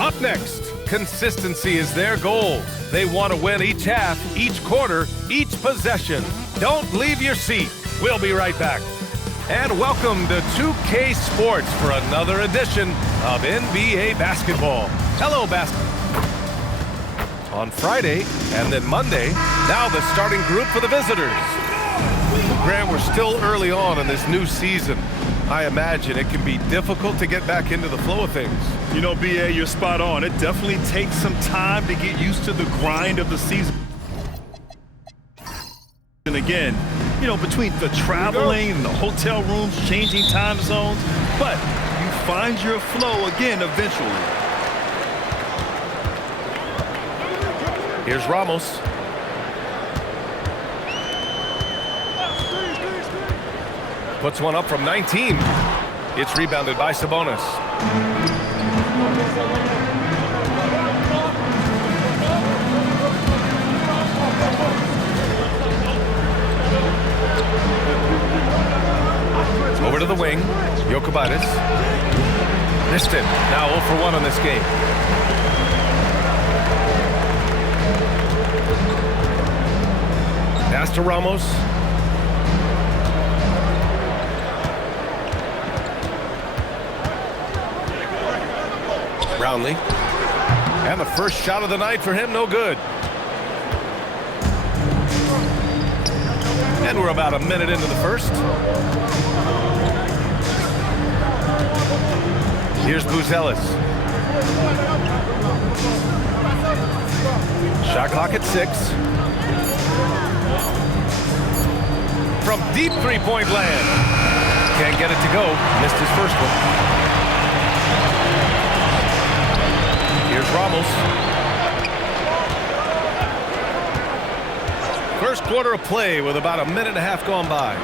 Up next, consistency is their goal. They want to win each half, each quarter, each possession. Don't leave your seat. We'll be right back. And welcome to 2K Sports for another edition of NBA basketball. Hello, basketball. On Friday and then Monday, now the starting group for the visitors. Grant, we're still early on in this new season. I imagine it can be difficult to get back into the flow of things. You know, BA, you're spot on. It definitely takes some time to get used to the grind of the season. And again, you know, between the traveling and the hotel rooms, changing time zones, but you find your flow again eventually. Here's Ramos. Puts one up from 19. It's rebounded by Sabonis. Over to the wing. Jokic. Missed it. Now 0 for 1 on this game. Pass to Ramos. Brownlee. And the first shot of the night for him, no good. And we're about a minute into the first. Here's Buzelis. Shot clock at 6. From deep three-point land. Can't get it to go. Missed his first one. Here's Ramos. First quarter of play with about a minute and a half gone by.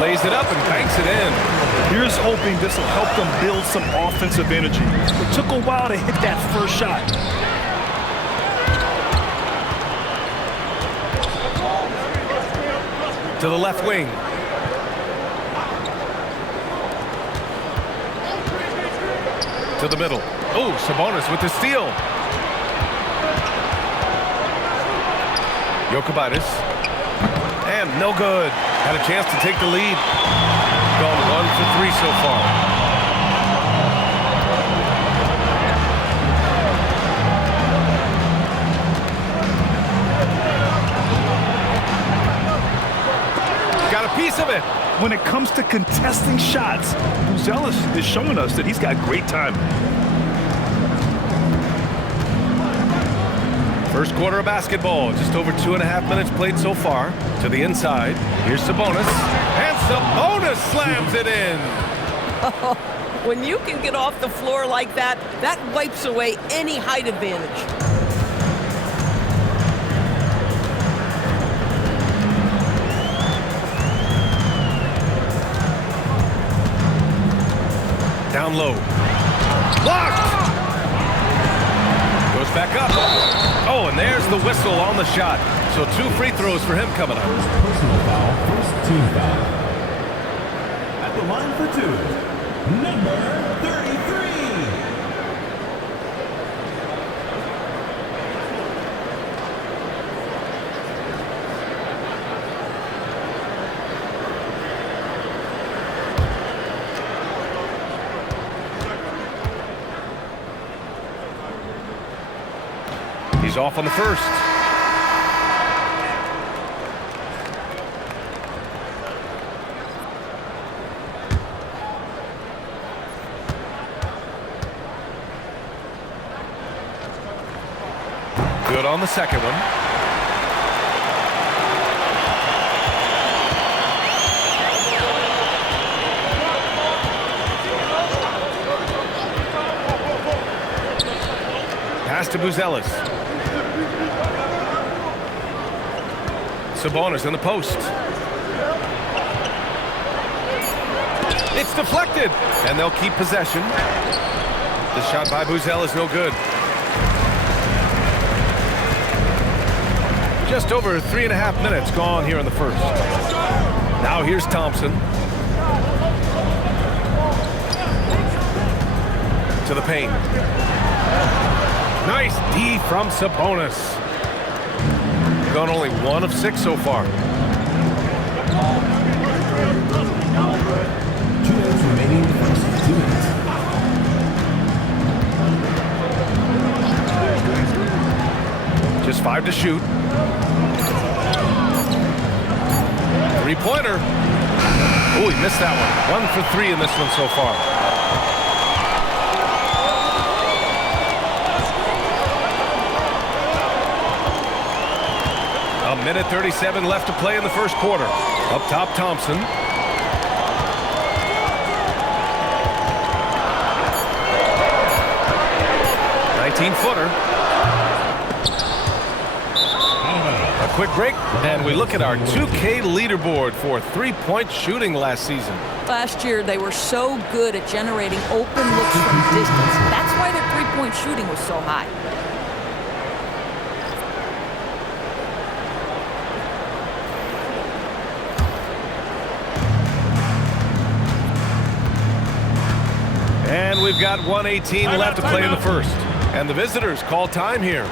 Lays it up and banks it in. Here's hoping this will help them build some offensive energy. It took a while to hit that first shot. To the left wing. To the middle. Oh, Sabonis with the steal. Jokic. And no good. Had a chance to take the lead. Gone 1 for 3 so far. Got a piece of it. When it comes to contesting shots, Buzelis is showing us that he's got great timing. First quarter of basketball, just over 2.5 minutes played so far. To the inside, here's Sabonis, and Sabonis slams it in. When you can get off the floor like that, that wipes away any height advantage. Down low. Blocked! Goes back up. Oh, and there's the whistle on the shot. So 2 free throws for him coming up. Personal foul, first team foul. At the line for 2, number 33. He's off on the first. Good on the second one. Pass to Buzelis. Sabonis in the post. It's deflected, and they'll keep possession. The shot by Buzelis no good. Just over 3.5 minutes gone here in the first. Now here's Thompson. to the paint. Nice D from Sabonis. Gone only 1 of 6 so far. 2 minutes remaining in the first 2 minutes. Just 5 to shoot. 3-pointer. Oh, he missed that one. 1 for 3 in this one so far. A minute 37 left to play in the first quarter. Up top, Thompson. Footer. A quick break, and we look at our 2K leaderboard for three-point shooting last season. Last year, they were so good at generating open looks from distance. That's why their three-point shooting was so high. And we've got 1:18 left to play in the first. And the visitors call time here.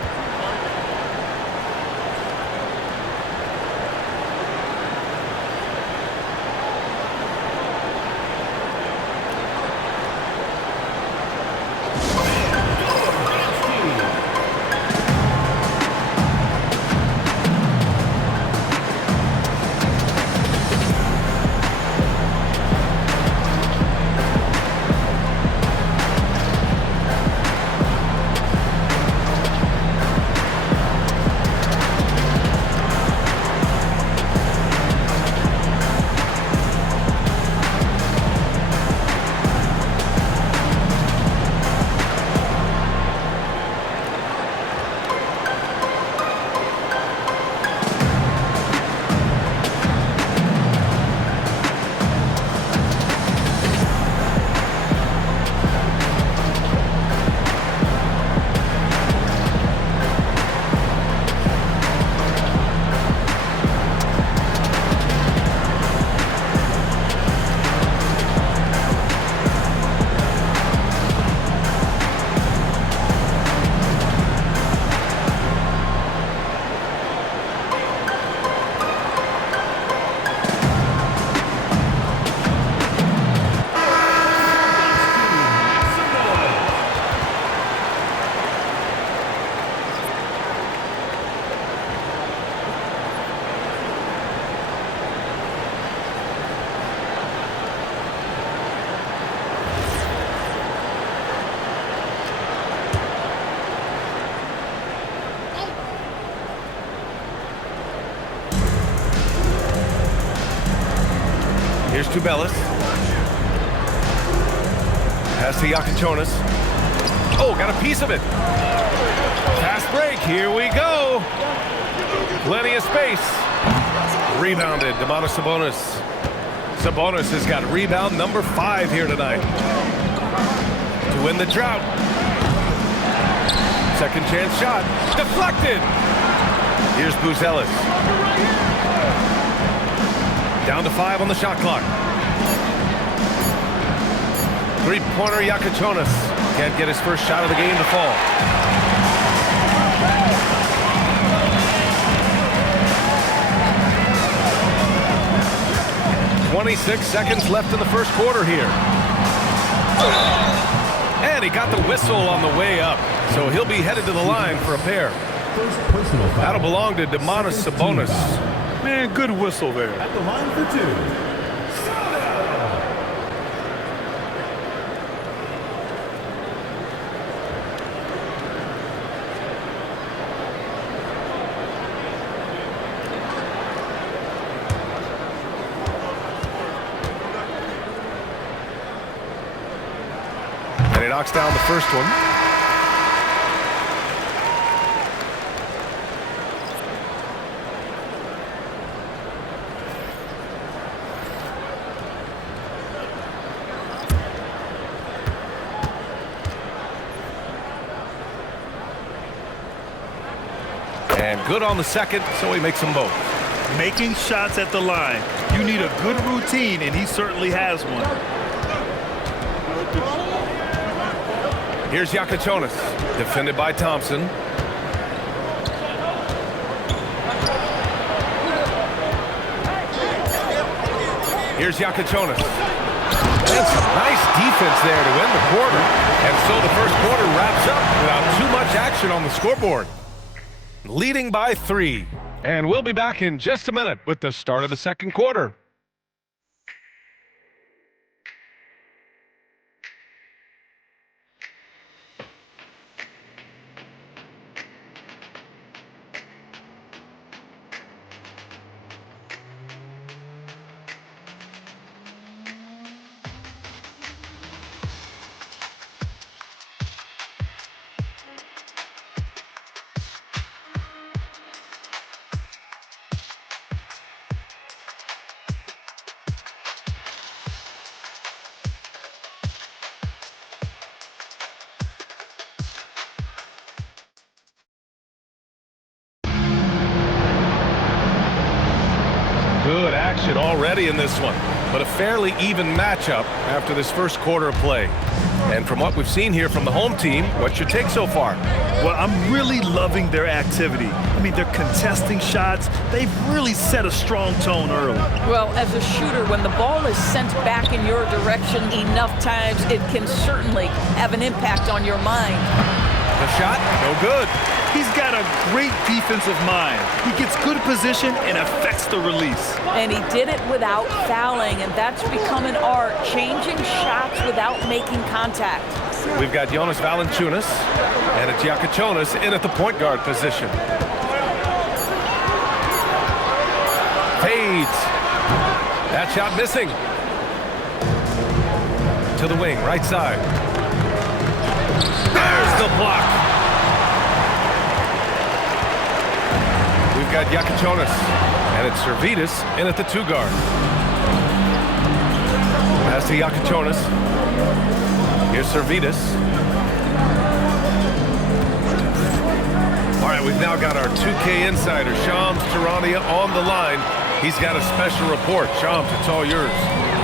Here's Tubelis. Pass to Yakichonis. Oh, got a piece of it. Fast break. Here we go. Plenty of space. Rebounded. Domantas Sabonis. Sabonis has got rebound number 5 here tonight. To win the drought. Second chance shot. Deflected. Here's Buzelis. Down to 5 on the shot clock. Three-pointer Yakichonis. Can't get his first shot of the game to fall. "26 seconds left in the first quarter here. And he got the whistle on the way up. So he'll be headed to the line for a pair. That'll belong to Domantas Sabonis. Man, good whistle there. At the line for 2. And he knocks down the first one. And good on the second, so he makes them both. Making shots at the line. You need a good routine, and he certainly has one. Here's Yakachonis, defended by Thompson. Here's Yakachonis. And some nice defense there to end the quarter. And so the first quarter wraps up without too much action on the scoreboard. Leading by 3. And we'll be back in just a minute with the start of the second quarter. Good action already in this one, but a fairly even matchup after this first quarter of play. And from what we've seen here from the home team, what's your take so far? Well, I'm really loving their activity. I mean, they're contesting shots. They've really set a strong tone early. Well, as a shooter, when the ball is sent back in your direction enough times, it can certainly have an impact on your mind. The shot, no good. He's got a great defensive mind. He gets good position and affects the release. And he did it without fouling, and that's become an art, changing shots without making contact. We've got Jonas Valanciunas, and it's Yakachonis in at the point guard position. Fades. That shot missing. To the wing, right side. There's the block. We've got Yakachonis, and it's Servidis in at the 2 guard. Pass to Yakachonis. Here's Servidis. All right, we've now got our 2K insider, Shams Charania, on the line. He's got a special report. Shams, it's all yours.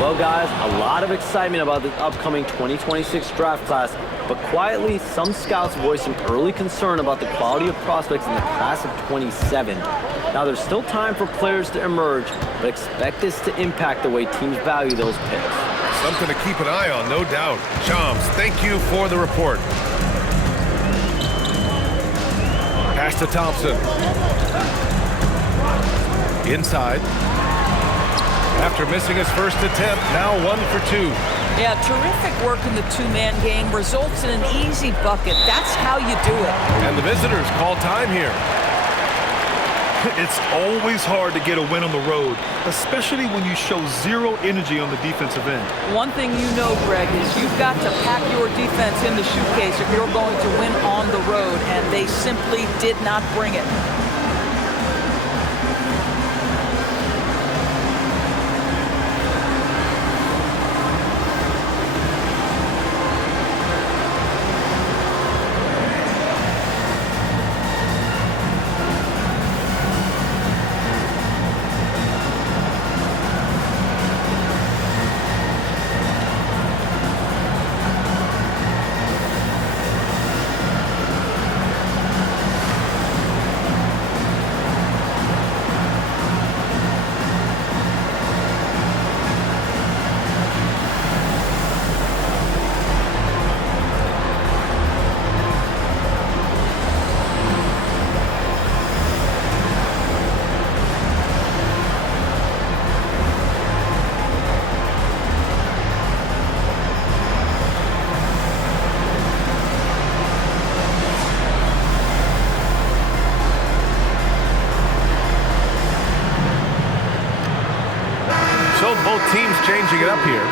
Well, guys, a lot of excitement about the upcoming 2026 draft class, but quietly, some scouts voiced some early concern about the quality of prospects in the class of 27. Now, there's still time for players to emerge, but expect this to impact the way teams value those picks. Something to keep an eye on, no doubt. Shams, thank you for the report. Pass to Thompson. Inside. After missing his first attempt, now 1 for 2. Yeah, terrific work in the two-man game results in an easy bucket. That's how you do it. And the visitors call time here. It's always hard to get a win on the road, especially when you show zero energy on the defensive end. One thing you know, Greg, is you've got to pack your defense in the suitcase if you're going to win on the road, and they simply did not bring it. So both teams changing it up here.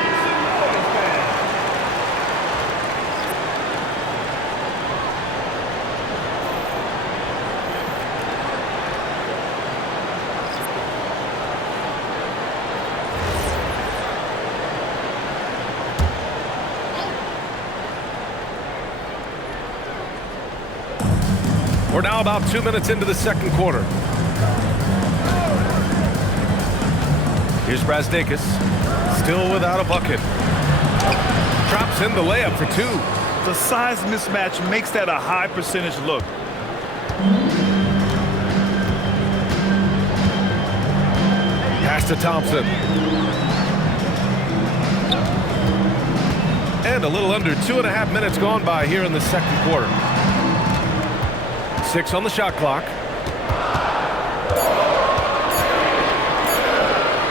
We're now about 2 minutes into the second quarter. Here's Brazdakis, still without a bucket. Drops in the layup for 2. The size mismatch makes that a high percentage look. Pass to Thompson. And a little under 2.5 minutes gone by here in the second quarter. 6 on the shot clock.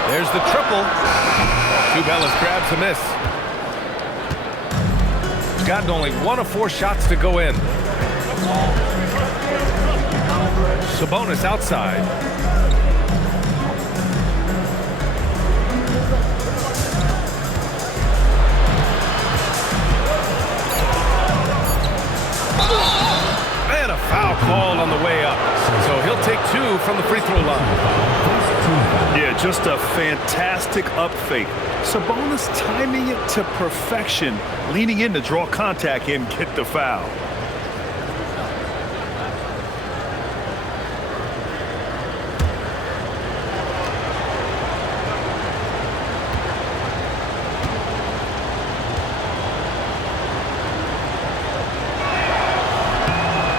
There's the triple. Tubelis grabs a miss. He's gotten only 1 of 4 shots to go in. Sabonis outside. And a foul called on the way up. So he'll take 2 from the free throw line. Yeah, just a fantastic up fake. Sabonis timing it to perfection, leaning in to draw contact and get the foul.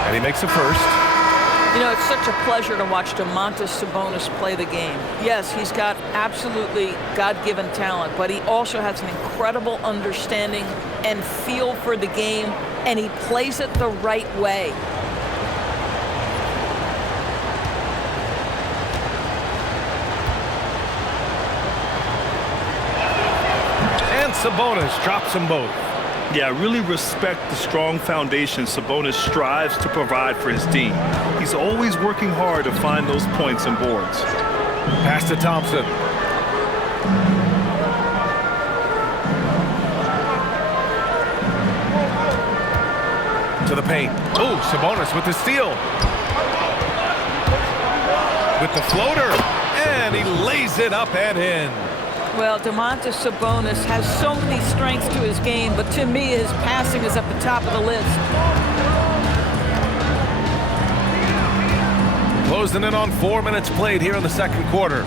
And he makes a first. You know, it's such a pleasure to watch Domantas Sabonis play the game. Yes, he's got absolutely God-given talent, but he also has an incredible understanding and feel for the game, and he plays it the right way. And Sabonis drops them both. Yeah, I really respect the strong foundation Sabonis strives to provide for his team. He's always working hard to find those points and boards. Pass to Thompson. To the paint. Oh, Sabonis with the steal. With the floater. And he lays it up and in. Well, Domantas Sabonis has so many strengths to his game, but to me, his passing is at the top of the list. Closing in on 4 minutes played here in the second quarter.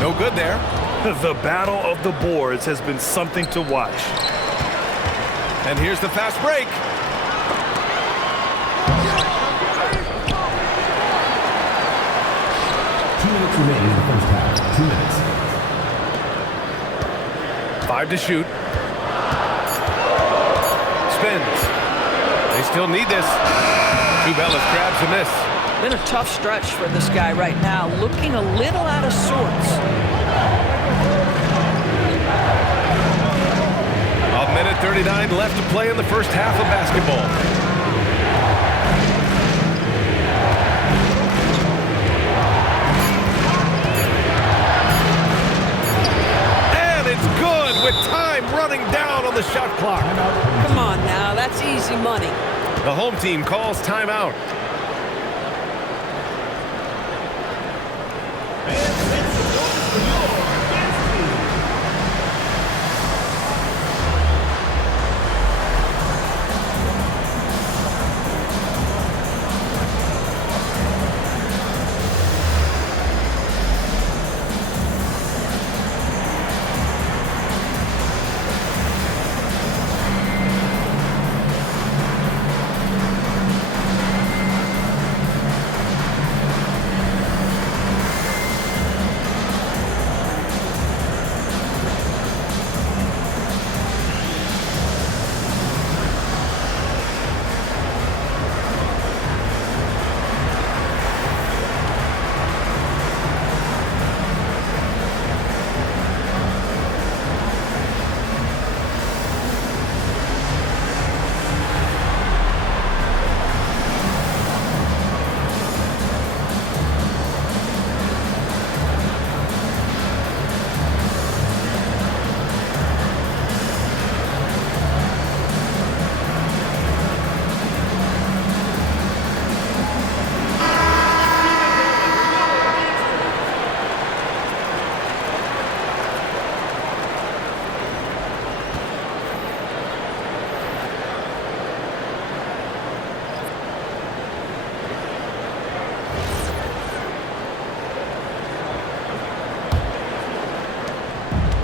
No good there. The battle of the boards has been something to watch. And here's the fast break. Remaining in the first half. 2 minutes. 5 to shoot. Spins. They still need this. Tubelis grabs a miss. Been a tough stretch for this guy right now, looking a little out of sorts. A minute 39 left to play in the first half of basketball. With time running down on the shot clock. Come on now, that's easy money. The home team calls timeout.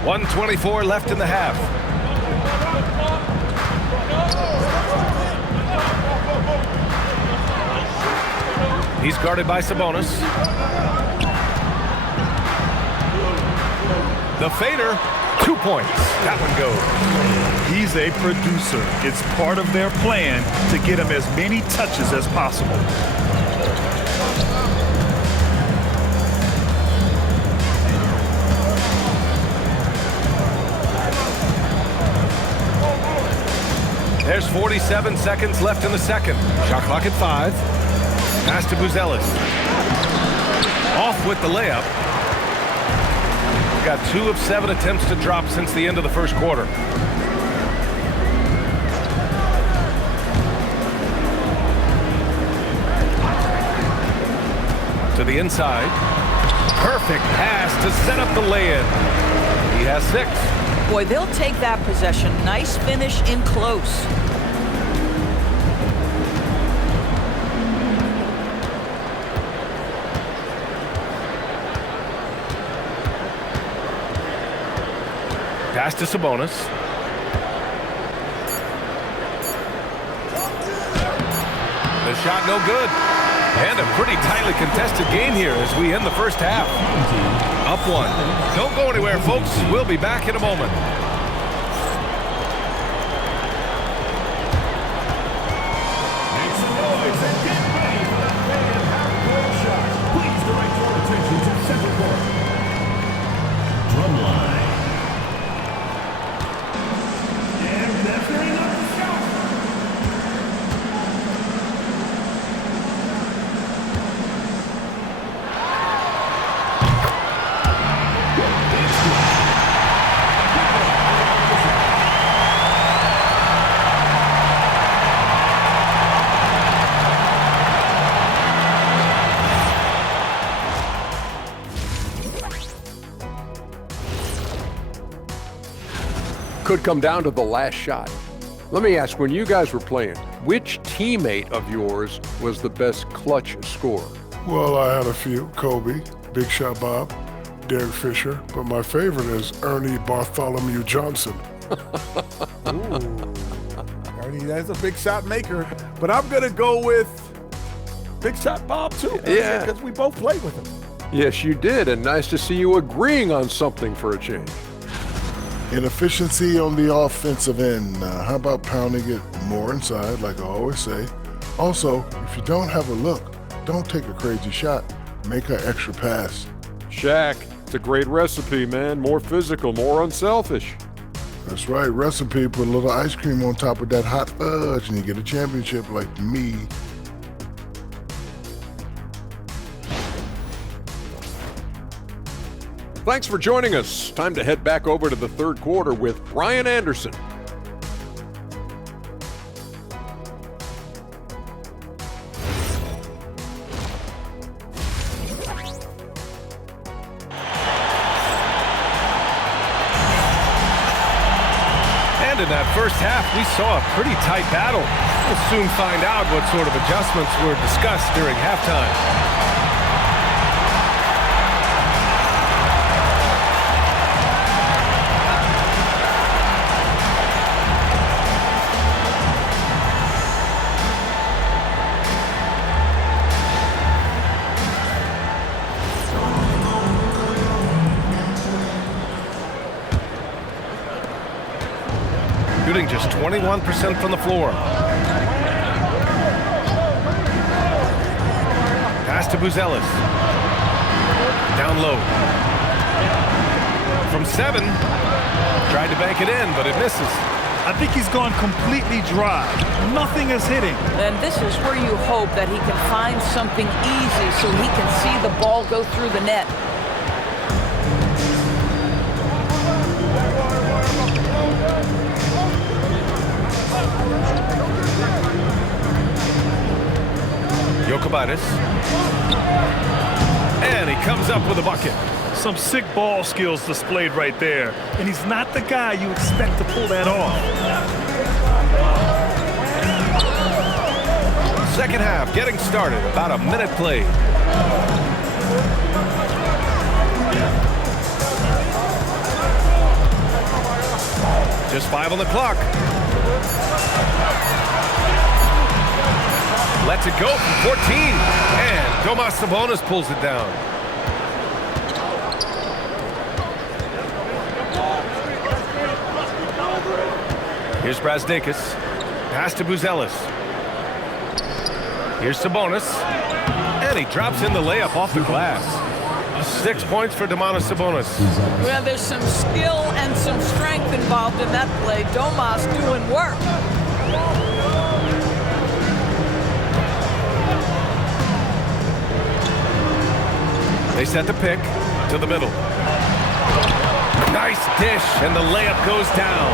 1:24 left in the half. He's guarded by Sabonis. The fader, 2 points. That one goes. He's a producer. It's part of their plan to get him as many touches as possible. There's 47 seconds left in the second. Shot clock at 5. Pass to Buzelis. Off with the layup. Got 2 of 7 attempts to drop since the end of the first quarter. To the inside. Perfect pass to set up the lay-in. He has 6. Boy, they'll take that possession. Nice finish in close. Pass to Sabonis. The shot no good. And a pretty tightly contested game here as we end the first half. Up 1. Don't go anywhere, folks. We'll be back in a moment. Make some noise and get ready for the fan half-court shot. Please direct your attention to center court. Drumline. And measuring up the shot. Could come down to the last shot. Let me ask, when you guys were playing, which teammate of yours was the best clutch scorer? Well, I had a few. Kobe, Big Shot Bob, Derek Fisher, but my favorite is Ernie Bartholomew Johnson. Ernie, that's a big shot maker. But I'm going to go with Big Shot Bob, too. Yeah. Because we both played with him. Yes, you did, and nice to see you agreeing on something for a change. Inefficiency on the offensive end. How about pounding it more inside, like I always say? Also, if you don't have a look, don't take a crazy shot. Make an extra pass. Shaq, it's a great recipe, man. More physical, more unselfish. That's right. Recipe, put a little ice cream on top of that hot fudge and you get a championship like me. Thanks for joining us. Time to head back over to the third quarter with Brian Anderson. And in that first half, we saw a pretty tight battle. We'll soon find out what sort of adjustments were discussed during halftime. Shooting just 21% from the floor. Pass to Buzelis. Down low. From 7. Tried to bank it in, but it misses. I think he's gone completely dry. Nothing is hitting. And this is where you hope that he can find something easy so he can see the ball go through the net. Jokic. And he comes up with a bucket. Some sick ball skills displayed right there. And he's not the guy you expect to pull that off. Second half getting started. About a minute played. Just 5 on the clock. Lets it go from 14. And Domas Sabonis pulls it down. Here's Brazdakis. Pass to Buzelis. Here's Sabonis. And he drops in the layup off the glass. 6 points for Domantas Sabonis. Well, there's some skill and some strength involved in that play. Domas doing work. They set the pick to the middle. Nice dish, and the layup goes down.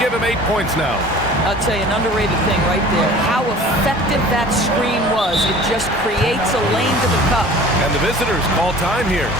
Give him 8 points now. I'll tell you, an underrated thing right there. How effective that screen was. It just creates a lane to the cup. And the visitors call time here.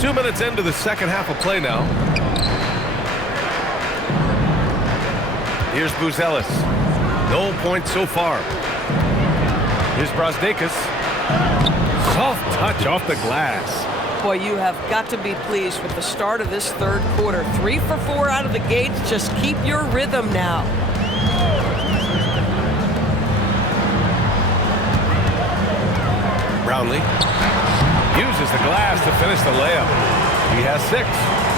Two minutes into the second half of play now. Here's Buzelis. No points so far. Here's Brazdakis. Soft touch off the glass. Boy, you have got to be pleased with the start of this third quarter. 3 for 4 out of the gates. Just keep your rhythm now. Brownlee uses the glass to finish the layup. He has 6.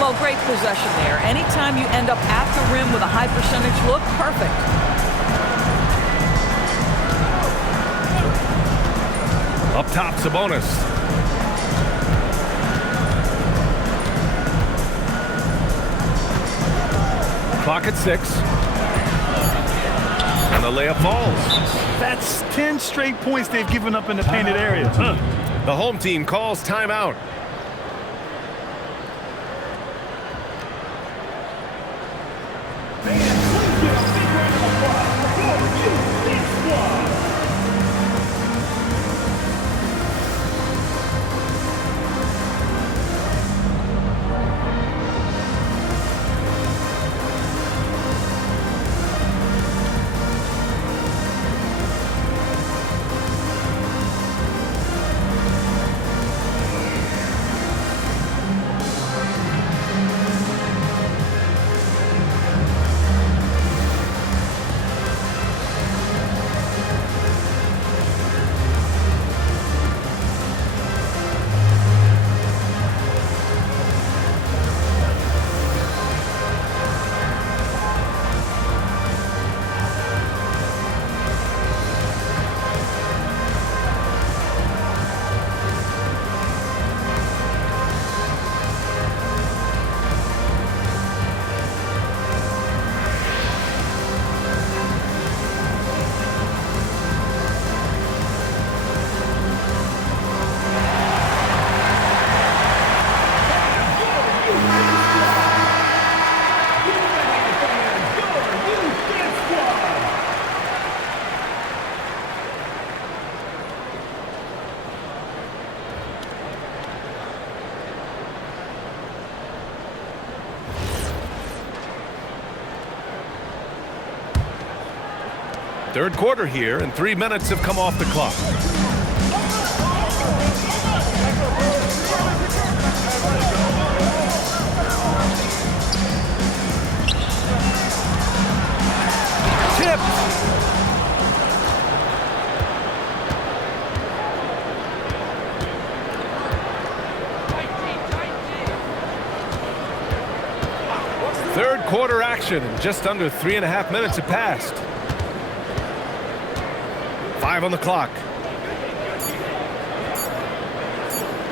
Well, great possession there. Anytime you end up at the rim with a high percentage look, perfect. Up top, Sabonis. Clock at 6. And the layup falls. That's 10 straight points they've given up in the painted area. The home team calls timeout. Third quarter here, and 3 minutes have come off the clock. Tipped. Third quarter action, and just under 3.5 minutes have passed. 5 on the clock.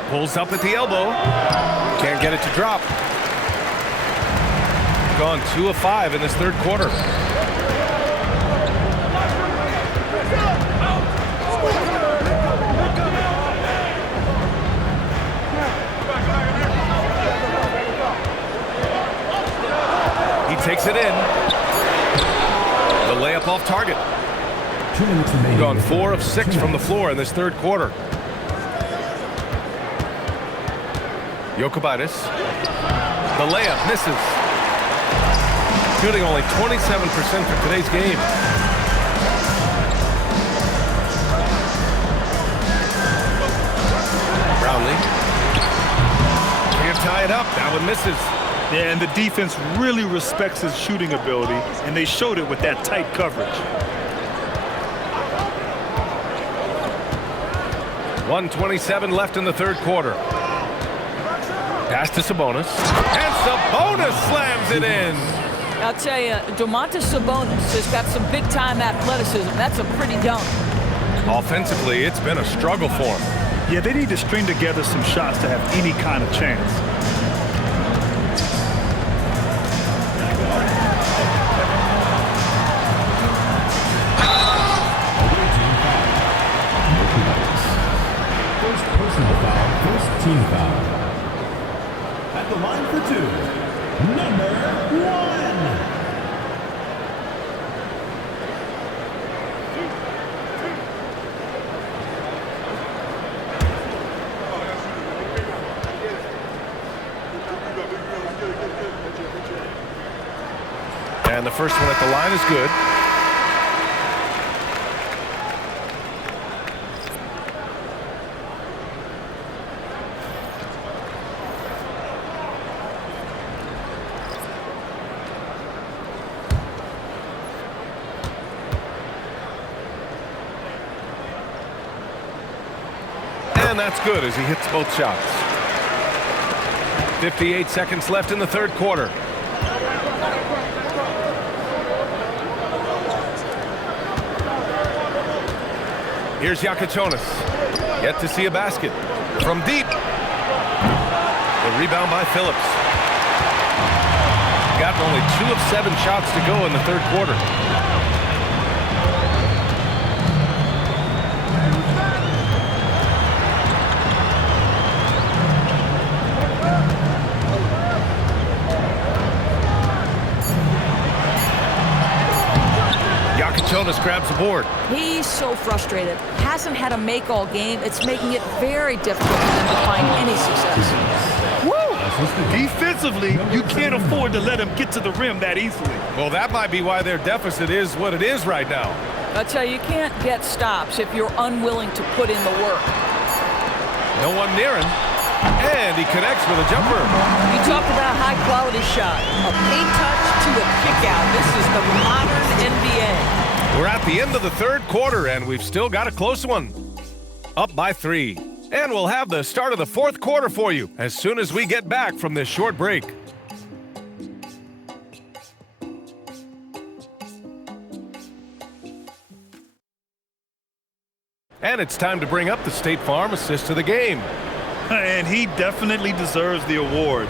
Pulls up at the elbow. Can't get it to drop. Gone 2 of 5 in this third quarter. Takes it in. The layup off target. Gone 4 of 6 from the floor in this third quarter. Jokubaitis. The layup misses. Shooting only 27% for today's game. Brownlee. Can't tie it up. That one misses. Yeah, and the defense really respects his shooting ability, and they showed it with that tight coverage. 1:27 left in the third quarter. Pass to Sabonis. And Sabonis slams it in. I'll tell you, Domantas Sabonis has got some big-time athleticism. That's a pretty dunk. Offensively, it's been a struggle for him. Yeah, they need to string together some shots to have any kind of chance. Team foul. At the line for 2, number 1. And the first one at the line is good. And that's good as he hits both shots. 58 seconds left in the third quarter. Here's Yakichonis. Yet to see a basket. From deep. The rebound by Phillips. Got only 2 of 7 shots to go in the third quarter. Yakichonis grabs the board. He's so frustrated. Hasn't had a make all game. It's making it very difficult for them to find any success. Woo! Defensively, you can't afford to let him get to the rim that easily. Well, that might be why their deficit is what it is right now. I tell you, you can't get stops if you're unwilling to put in the work. No one near him. And he connects with a jumper. You talk about high-quality shot. A paint touch to a kick-out. This is the modern NBA. We're at the end of the third quarter, and we've still got a close one. Up by 3. And we'll have the start of the fourth quarter for you as soon as we get back from this short break. And it's time to bring up the State Farm assist of the game. And he definitely deserves the award.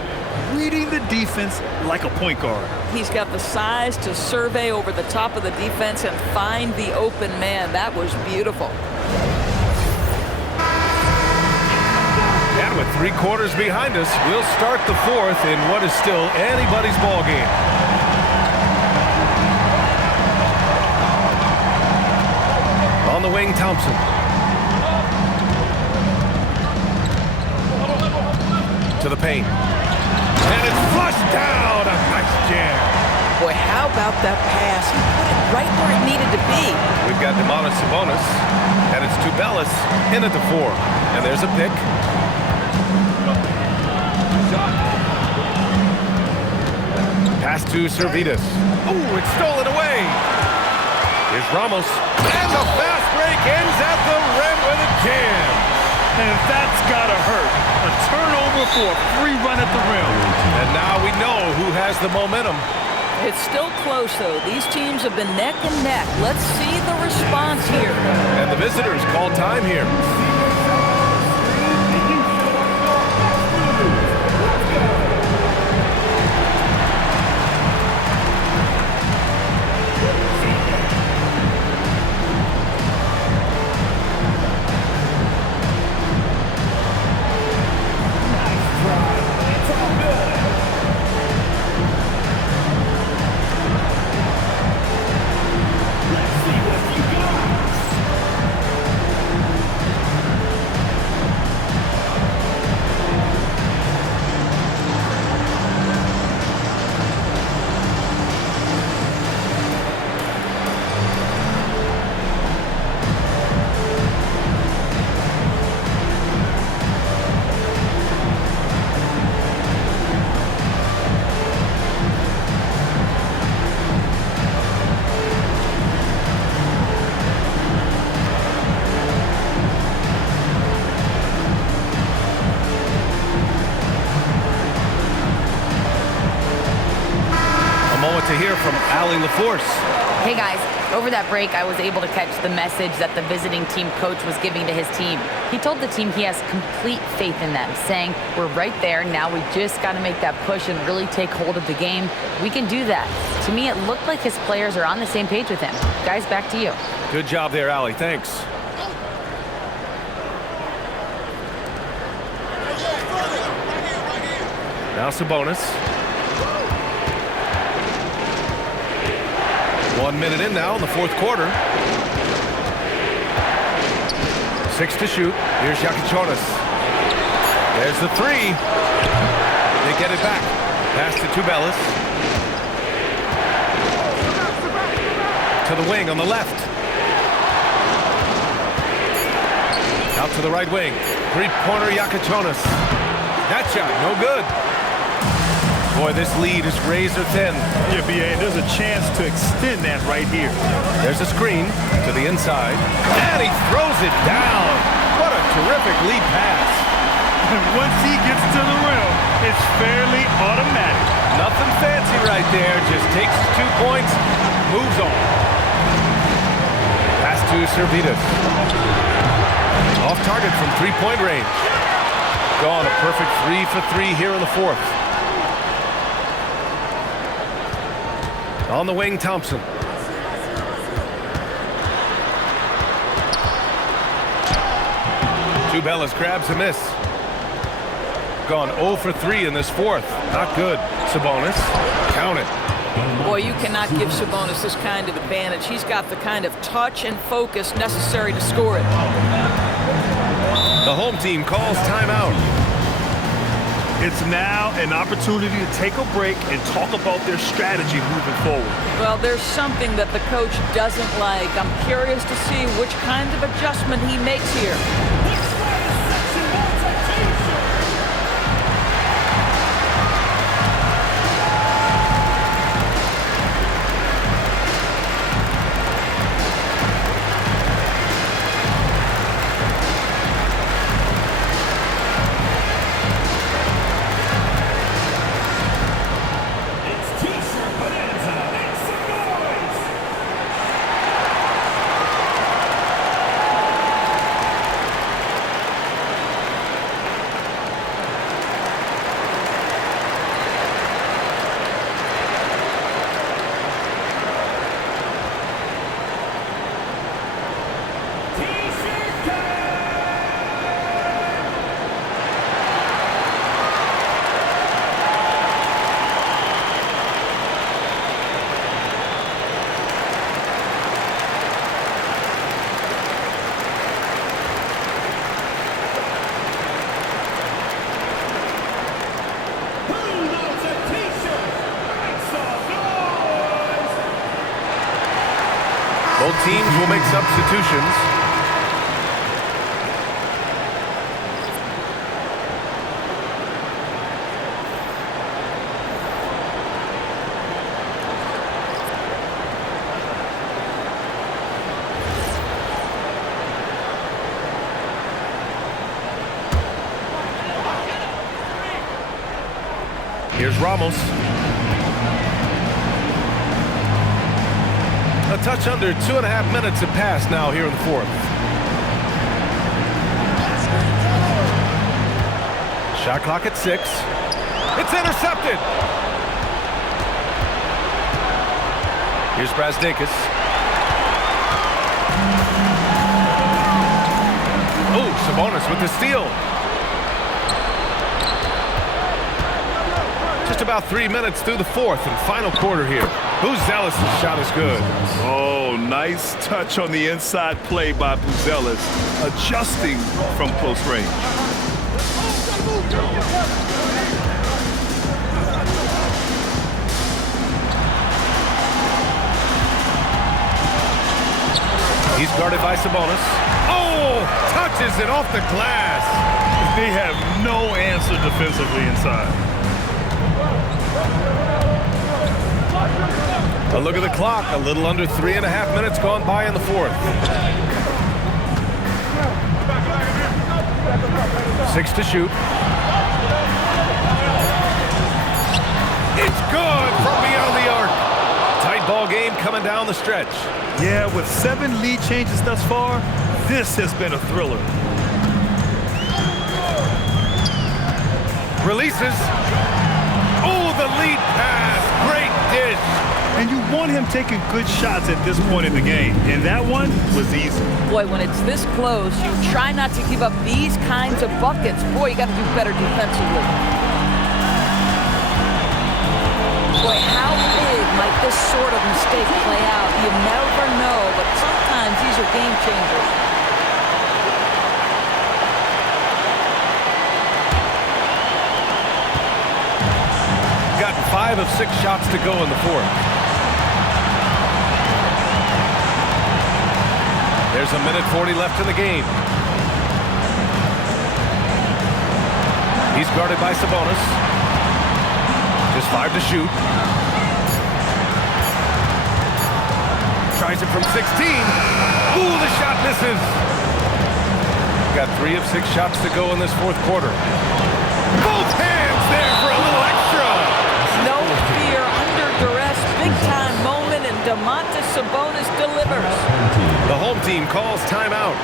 Reading the defense like a point guard. He's got the size to survey over the top of the defense and find the open man. That was beautiful. And with 3 quarters behind us, we'll start the fourth in what is still anybody's ball game. On the wing, Thompson. To the paint. And it's flushed down. A nice jam. Boy, how How about that pass? He put it right where it needed to be. We've got Sabonis, and it's Tubelis in at the 4. And there's a pick. Pass to Servidis. Ooh, it's stolen away. Here's Ramos. And the fast break ends at the rim with a jam. And that's got to hurt. A turnover for a free run at the rim. And now we know who has the momentum. It's still close, though. These teams have been neck and neck. Let's see the response here. And the visitors call time here. To hear from Allie LaForce. Hey guys, over that break I was able to catch the message that the visiting team coach was giving to his team. He told the team he has complete faith in them, saying, we're right there, now we just got to make that push and really take hold of the game. We can do that. To me, it looked like his players are on the same page with him. Guys, back to you. Good job there, Allie. Thanks. Now Sabonis. 1 minute in now in the fourth quarter. 6 to shoot. Here's Yakichonis. There's the 3. They get it back. Pass to Tubelis. To the wing on the left. Out to the right wing. Three-pointer Yakichonis. That shot, no good. Boy, this lead is razor thin. Yeah, BA, there's a chance to extend that right here. There's a screen to the inside, and he throws it down. What a terrific lead pass. And once he gets to the rim, it's fairly automatic. Nothing fancy right there, just takes 2 points, moves on. Pass to Servidis. Off target from three-point range. Gone a perfect 3 for 3 here in the fourth. On the wing, Thompson. Tubelis grabs a miss. Gone 0 for 3 in this fourth. Not good. Sabonis, count it. Boy, you cannot give Sabonis this kind of advantage. He's got the kind of touch and focus necessary to score it. The home team calls timeout. It's now an opportunity to take a break and talk about their strategy moving forward. Well, there's something that the coach doesn't like. I'm curious to see which kind of adjustment he makes here. Both teams will make substitutions. Here's Ramos. A touch under 2.5 minutes have passed now here in the fourth. Shot clock at 6. It's intercepted. Here's Brasdakis. Oh, Sabonis with the steal. Just about 3 minutes through the fourth and final quarter here. Buzelis' shot is good. Oh, nice touch on the inside play by Buzelis, adjusting from close range. He's guarded by Sabonis. Oh, touches it off the glass. They have no answer defensively inside. A look at the clock. A little under 3.5 minutes gone by in the fourth. 6 to shoot. It's good from beyond the arc. Tight ball game coming down the stretch. Yeah, with 7 lead changes thus far, this has been a thriller. Releases. Oh, the lead pass. Great dish. And you want him taking good shots at this point in the game. And that one was easy. Boy, when it's this close, you try not to give up these kinds of buckets. Boy, you got to do better defensively. Boy, how big might this sort of mistake play out? You never know, but sometimes these are game changers. Got 5 of 6 shots to go in the fourth. There's a minute 40 left in the game. He's guarded by Sabonis. Just 5 to shoot. Tries it from 16. Ooh, the shot misses. Got 3 of 6 shots to go in this fourth quarter. Both hands there for a little extra. No fear, under duress, big-time moment, and Domantas Sabonis delivers. The home team calls timeout.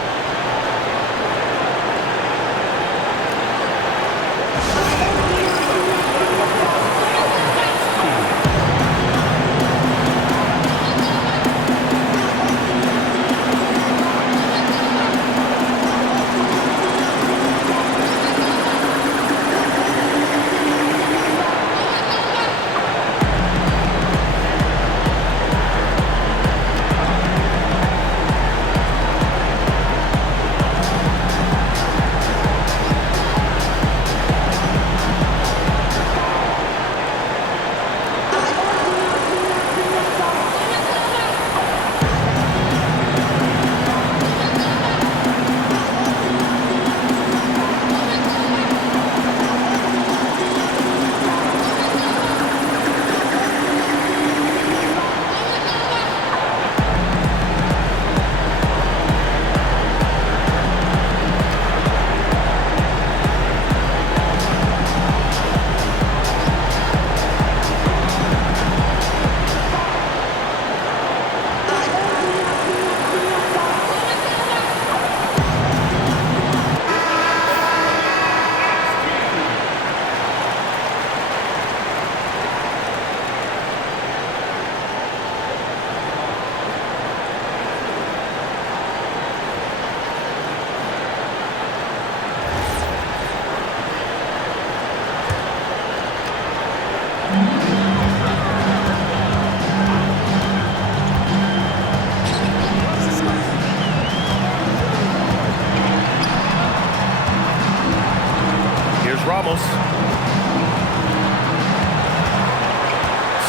Ramos.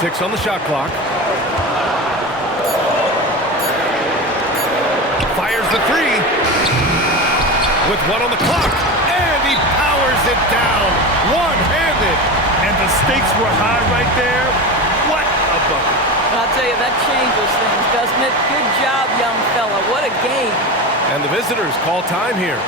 6 on the shot clock. Fires the three. With one on the clock. And he powers it down. One-handed. And the stakes were high right there. What a bucket. I'll tell you, that changes things, doesn't it? Good job, young fella. What a game. And the visitors call time here.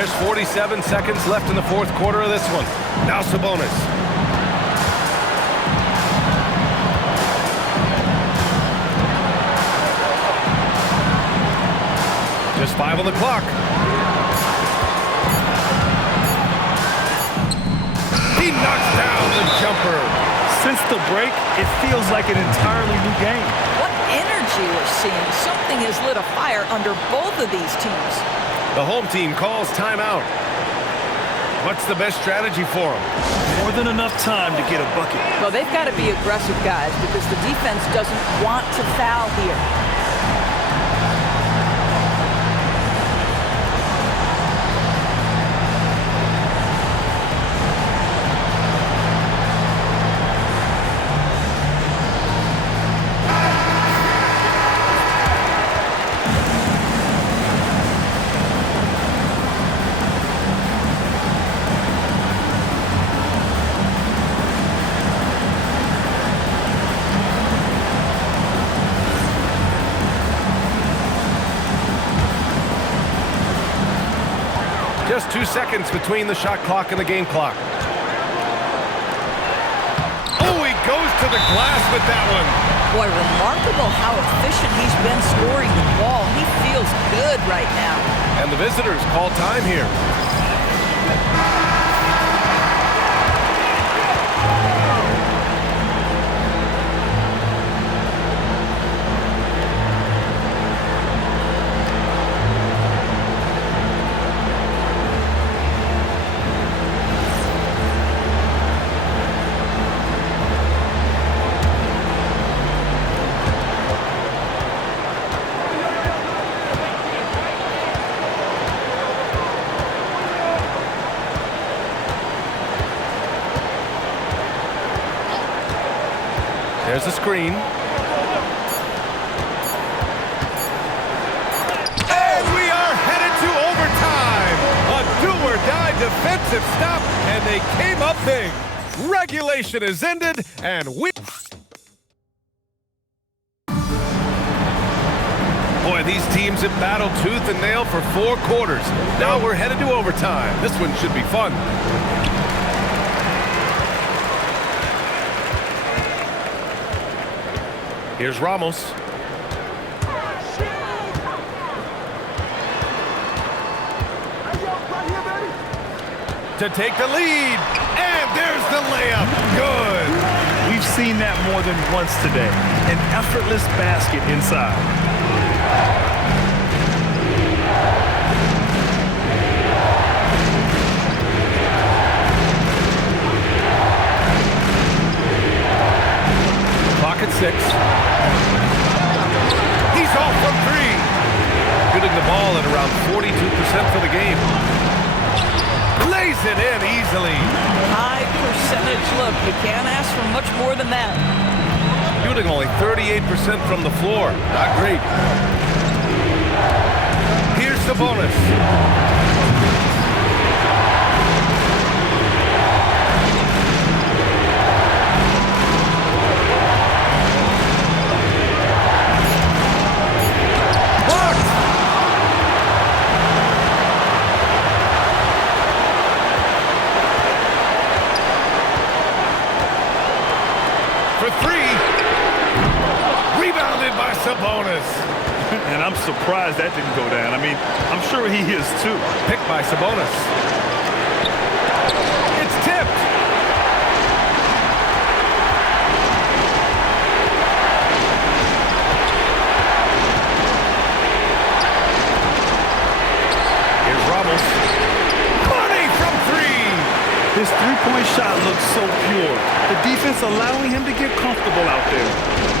There's 47 seconds left in the fourth quarter of this one. Now Sabonis. Just 5 on the clock. He knocks down the jumper. Since the break, it feels like an entirely new game. What energy we're seeing. Something has lit a fire under both of these teams. The home team calls timeout. What's the best strategy for them? More than enough time to get a bucket. Well, they've got to be aggressive, guys, because the defense doesn't want to foul here. Just 2 seconds between the shot clock and the game clock. Oh, he goes to the glass with that one. Boy, remarkable how efficient he's been scoring the ball. He feels good right now. And the visitors call time here. There's the screen. And we are headed to overtime. A do-or-die defensive stop, and they came up big. Regulation is ended, and we... Boy, these teams have battled tooth and nail for 4 quarters. Now we're headed to overtime. This one should be fun. Here's Ramos. To take the lead. And there's the layup. Good. We've seen that more than once today. An effortless basket inside. ball at around 42% for the game. Lays it in easily. High percentage look. You can't ask for much more than that. Shooting only 38% from the floor. Not great. Here's the bonus. Sabonis. And I'm surprised that didn't go down. I mean, I'm sure he is too. Picked by Sabonis. It's tipped. Here's Ramos. Money from three. His three-point shot looks so pure. The defense allowing him to get comfortable out there.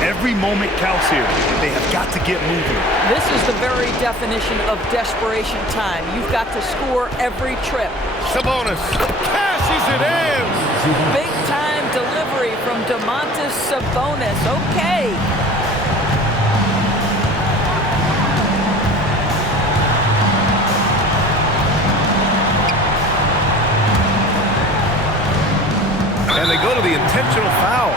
Every moment counts here. They have got to get moving. This is the very definition of desperation time. You've got to score every trip. Sabonis cashes it in. Big time delivery from Domantas Sabonis. Okay. And they go to the intentional foul.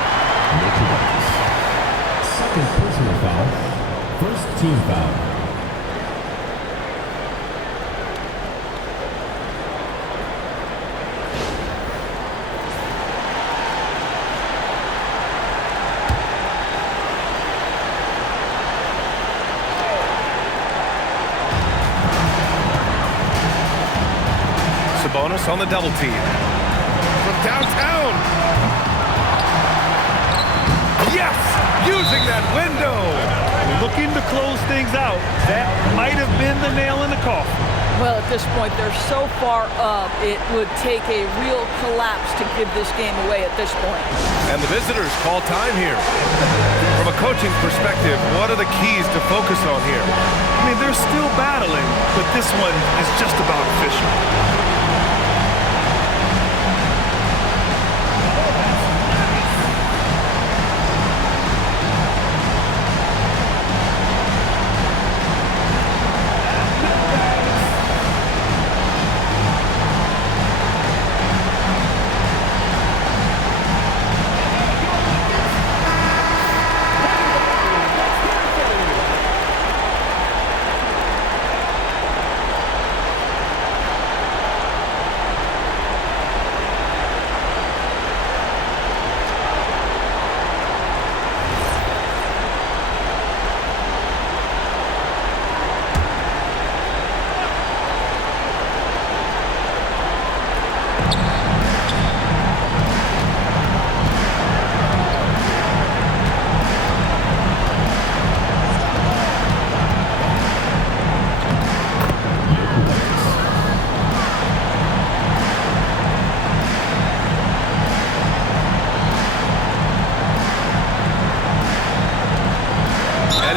Second personal foul. First team foul. Sabonis on the double team. From downtown. Yes! Using that window. Looking to close things out. That might have been the nail in the coffin. Well, at this point, they're so far up, it would take a real collapse to give this game away at this point. And the visitors call time here. From a coaching perspective, what are the keys to focus on here? I mean, they're still battling, but this one is just about official.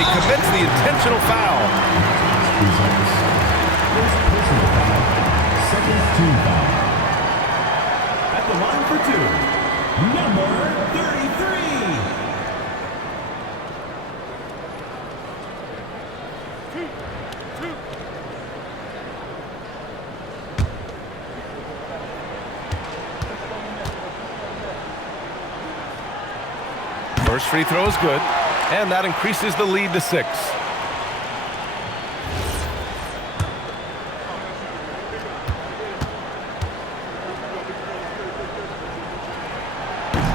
Commits the intentional foul. First personal foul. Second team foul. At the line for two, number 33. First free throw is good. And that increases the lead to 6.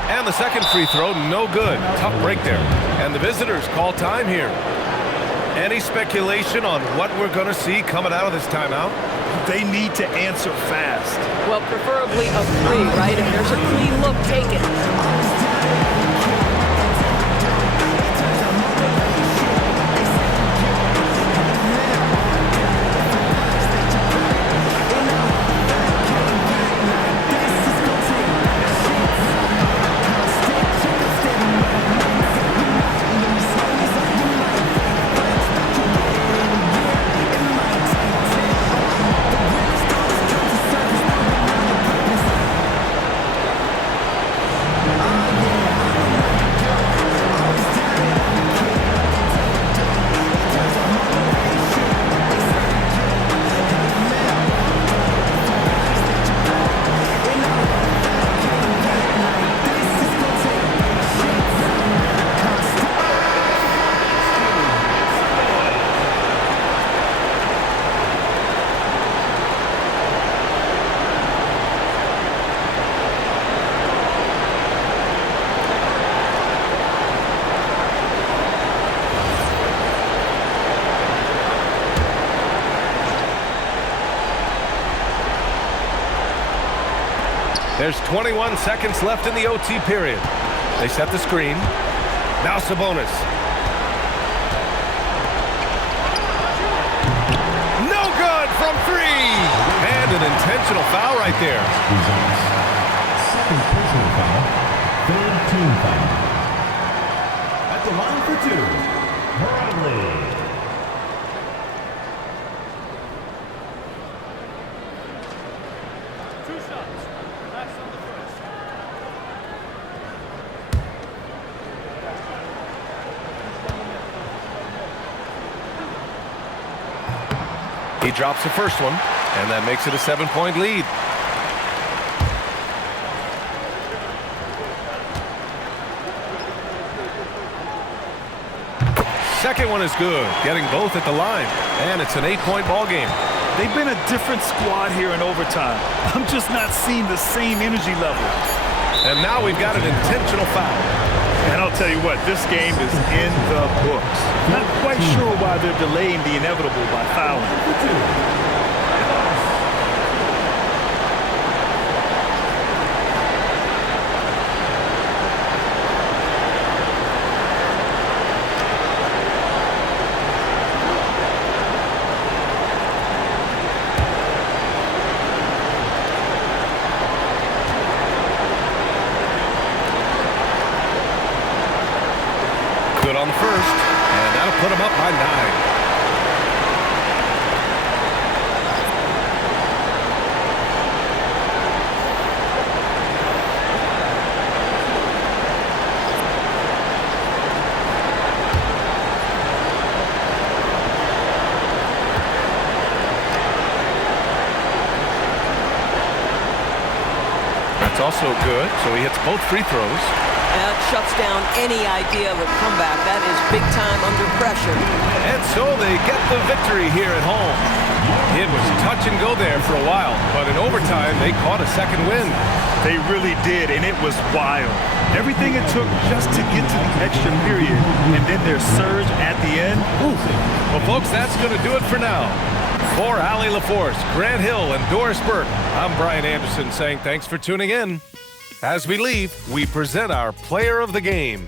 And the second free throw, no good. Tough break there. And the visitors call time here. Any speculation on what we're going to see coming out of this timeout? They need to answer fast. Well, preferably a three, right? If there's a clean look, take it. There's 21 seconds left in the OT period. They set the screen. Now Sabonis. No good from three. And an intentional foul right there. Second personal foul, third team foul. At the line for two, Bradley. He drops the first one, and that makes it a 7-point lead. Second one is good, getting both at the line, and it's an 8-point ball game. They've been a different squad here in overtime. I'm just not seeing the same energy level. And now we've got an intentional foul. And I'll tell you what, this game is in the books. Not quite sure why they're delaying the inevitable by fouling. Good on the first, and that'll put him up by 9. That's also good, so he hits both free throws. That shuts down any idea of a comeback. That is big time under pressure. And so they get the victory here at home. It was touch and go there for a while, but in overtime, they caught a second win. They really did, and it was wild. Everything it took just to get to the extra period, and then their surge at the end. Ooh. Well, folks, that's going to do it for now. For Allie LaForce, Grant Hill, and Doris Burke, I'm Brian Anderson saying thanks for tuning in. As we leave, we present our player of the game.